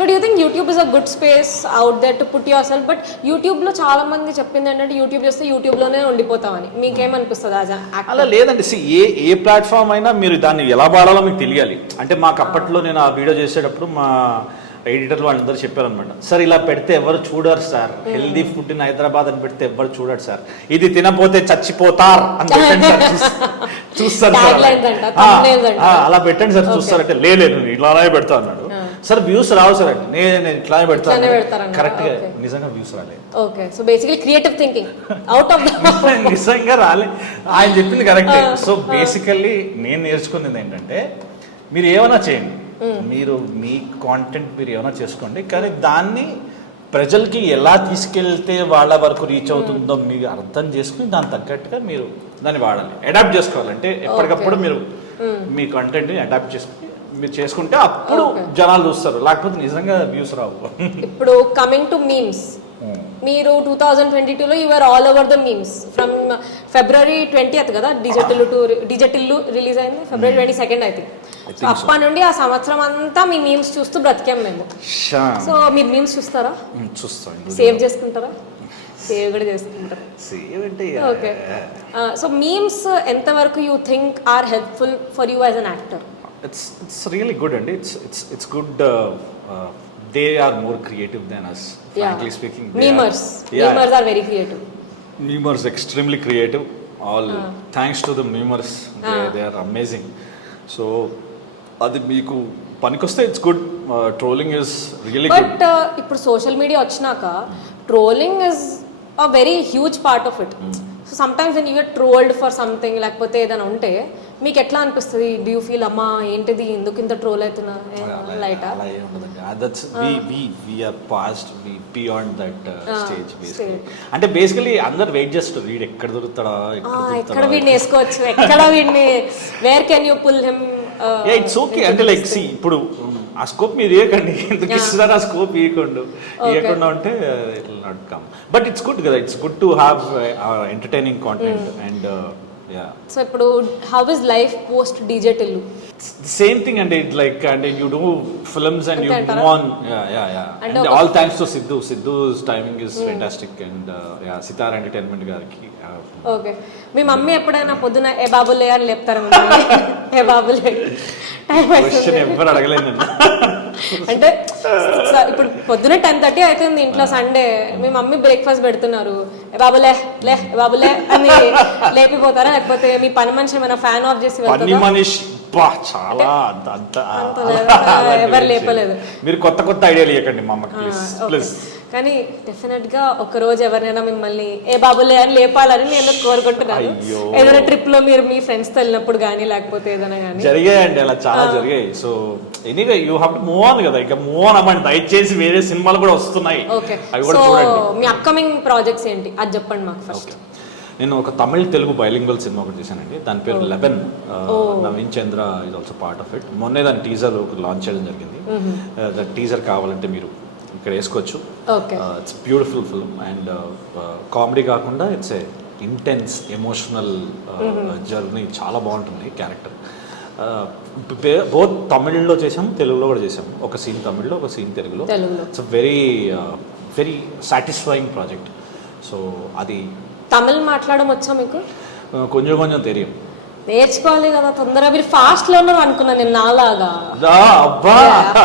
So do you think YouTube is a good space out there to put yourself? But యూట్యూబ్లో చాలా మంది చెప్పింది ఏంటంటే YouTube చేస్తే యూట్యూబ్లోనే ఉండిపోతామని. మీకేమనిపిస్తుంది యాజ్ అలా లేదండి. ఏ ప్లాట్ఫామ్ అయినా మీరు దాన్ని ఎలా వాడాలో మీకు తెలియాలి. అంటే మాకు అప్పట్లో నేను ఆ వీడియో చేసేటప్పుడు మా ఎడిటర్లు వాళ్ళందరూ చెప్పారనమాట, సార్ ఇలా పెడితే ఎవరు చూడరు sir, healthy food in Hyderabad అని పెడితే ఎవరు చూడరు సార్, ఇది తినపోతే చచ్చిపోతారు అని పెట్టండి సార్, చూస్తారు సార్, అలా పెట్టండి సార్ చూస్తారంటే లేదు ఇలానే పెడతా అన్నాడు. సార్ వ్యూస్ రావు సార్ అంటే నేను ఇట్లానే పెడతాను. కరెక్ట్ గా నిజంగా వ్యూస్ రాలేదు. Okay, so basically creative thinking out of నిజంగా రాలేదు. ఆయన చెప్పింది కరెక్టే. సో బేసికల్లీ నేను నేర్చుకున్నది ఏంటంటే, మీరు ఏమైనా చేయండి, మీరు మీ కాంటెంట్ మీరు ఏమైనా చేసుకోండి, కానీ దాన్ని ప్రజలకి ఎలా తీసుకెళ్తే వాళ్ళ వరకు రీచ్ అవుతుందో మీరు అర్థం చేసుకుని దాని తగ్గట్టుగా మీరు దాన్ని వాడాలి, అడాప్ట్ చేసుకోవాలంటే ఎప్పటికప్పుడు మీరు మీ కంటెంట్ని అడాప్ట్ చేసుకుని మీరు చేసుకుంటే అప్పుడు జనాలు చూస్తారు, లేకపోతే నిజంగా వ్యూస్ రావు. ఇప్పుడు కమింగ్ టు మీమ్స్, మీరు 2022లో your all over the memes from February 20th కదా డిజిటల్ రిలీజ్ అయింది, February 22nd I think. So అప్పటి నుండి ఆ సంవత్సరం అంతా మీ మీమ్స్ చూస్తూ బ్రతికాం మేము. సో మీరు మీమ్స్ చూస్తారా? చూస్తాను. సేవ్ చేసుకుంటారా? సేవ్ కూడా చేసుకుంటారా? సేవ్ అంటే ఓకే. సో మీమ్స్ ఎంతవరకు you think are helpful for you as an actor? It's really good, and it's good. They are more creative than us. Frankly speaking, memers are very creative. Memers extremely creative. All thanks to the memers. They are amazing. So, adi meeku panikoste it's good. Trolling is really good. But ఇప్పుడు social media వచ్చినాక trolling is a very huge part of it. So sometimes when you get trolled for something, లేకపోతే ఏదైనా ఉంటే మీకు ఎట్లా అనిపిస్తుంది? Do you feel అమ్మా ఏంటిది ఎందుకు ఇంత ట్రోల్ అవుతున్నా లైట్? అంటే బేసికలీ అందరు వెయిట్ చేస్తారు, వీడు ఎక్కడ దొరుకుతాడా, ఎక్కడ వీడిని వేసుకోవచ్చు, ఎక్కడ వీడిని where can you pull him. It's okay. అంటే లైక్ సి ఇప్పుడు ఆ స్కోప్ మీరు ఇవ్వకండి, ఎందుకు ఇస్తున్నారు ఆ స్కోప్ ఇవ్వకుండా ఉంటే it will not come. But it's good కదా, it's good to have entertaining content. And so ఇప్పుడు how is life post DJ Tillu? Same thing అండి, like and you do films and you move on. And all thanks to Siddhu's timing is fantastic. And Sithara entertainment గారికి. Okay, మీ mummy ఎప్పుడైనా పొద్దున ఏ బాబులే అని లేపుతారా? ఏ బాబులే question ఎవరు అడగలేదు. అంటే ఇప్పుడు పొద్దున 10:30 అవుతుంది ఇంట్లో, సండే, మీ మమ్మీ బ్రేక్ఫాస్ట్ పెడుతున్నారు, బాబులే లే బాబులే అని లేపిపోతారా? లేకపోతే మీ పని మనిషి ఏమైనా ఫ్యాన్ ఆఫ్ చేసి చాలా ఎవరు లేపలేదు? మీరు కొత్త ఐడియాలు ఇవ్వకండి మా అమ్మకి ప్లీజ్. కానీ డెఫినెట్ గా ఒక రోజు ఎవరైనా మిమ్మల్ని ఏ బాబులే అని లేపాలని నేను కోరుకుంటున్నాను. ఏదైనా ట్రిప్ లో మీరు మీ ఫ్రెండ్స్ తో వెళ్ళినప్పుడు కానీ, లేకపోతే ఏదైనా కానీ జరిగాయండి, అలా చాలా జరిగాయి. So anyway you have to move on కదా, ఇక మూవ్ ఆన్ అవ్వండి దయచేసి. వేరే సినిమాలు కూడా వస్తున్నాయి, అవి కూడా చూడండి. మీ అప్కమింగ్ ప్రాజెక్ట్స్ ఏంటి అది చెప్పండి మాకు ఫస్ట్. నేను ఒక తమిళ తెలుగు బైలింగ్వల్ సినిమా ఒకటి చేశానండి, దాని పేరు 11. Naveen Chandra is also part of it. మొన్నే దాని టీజర్ లాంచ్ చేయడం జరిగింది. ద టీజర్ కావాలంటే మీరు ఇక్కడ వేసుకోవచ్చు. It's beautiful film. And comedy కాకుండా it's a intense emotional journey, చాలా బాగుంటుంది క్యారెక్టర్. బోత్ తమిళ్లో చేసాం, తెలుగులో కూడా చేసాం. ఒక సీన్ తమిళ్లో, ఒక సీన్ తెలుగులో. It's very very satisfying project. So అది తమిళ్ మాట్లాడడం వచ్చా మీకు? కొంచెం తెలియదు, నేర్చుకోవాలి కదా తొందరగా. మీరు ఫాస్ట్ లెర్నర్ అనుకున్నాను నేను, నాలాగా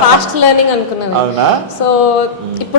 ఫాస్ట్ లెర్నింగ్ అనుకున్నాను. సో ఇప్పుడు